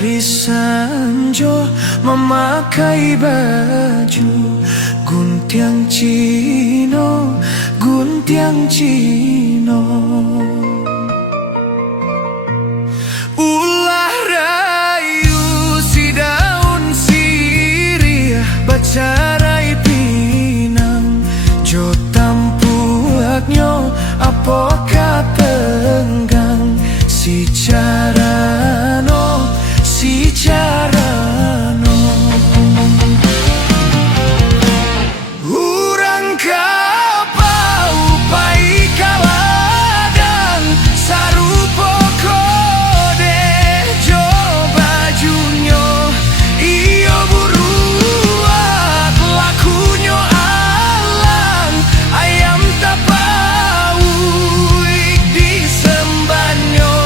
Hari Sanjo memakai baju guntiang Cino, guntiang Cino. Ulah rayu si daun sirih bacarai pinang jo tampuaknyo apokah tenggang si carano, si carano. Urang kapau pai kaladang sarupo kode jo bajunyo iyo buruak lakunyo alang ayam tapau di sembanyo.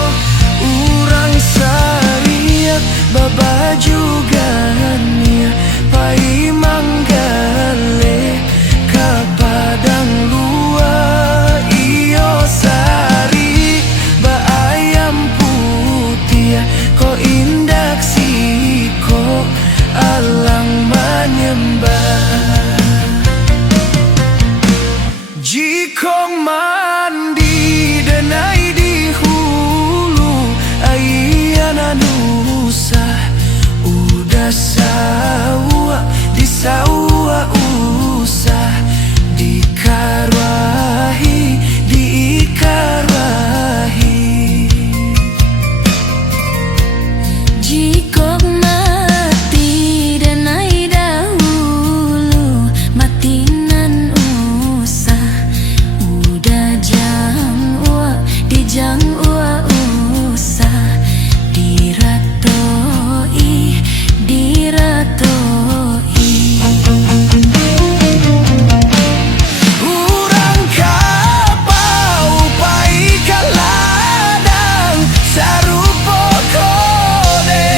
Urang sariak babaju gania pai manggale ka padang luar iyo sari ba ayam putih ko indak siko alang menyembah. Jikong mandi denai di hulu ayana nusa udah sawa di sawa usah dikarwahi dikarwahi. Jika mati denai dahulu matinan usah udah jang ua usah diratoi diratoi. Urang kapau pai kaladang sarupo kode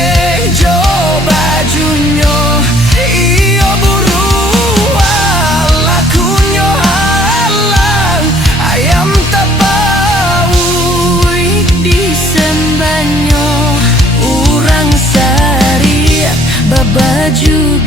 jo bajunyo iyo buruan lakunyo halang ayam tapau Di sembanyo urang sariak babaju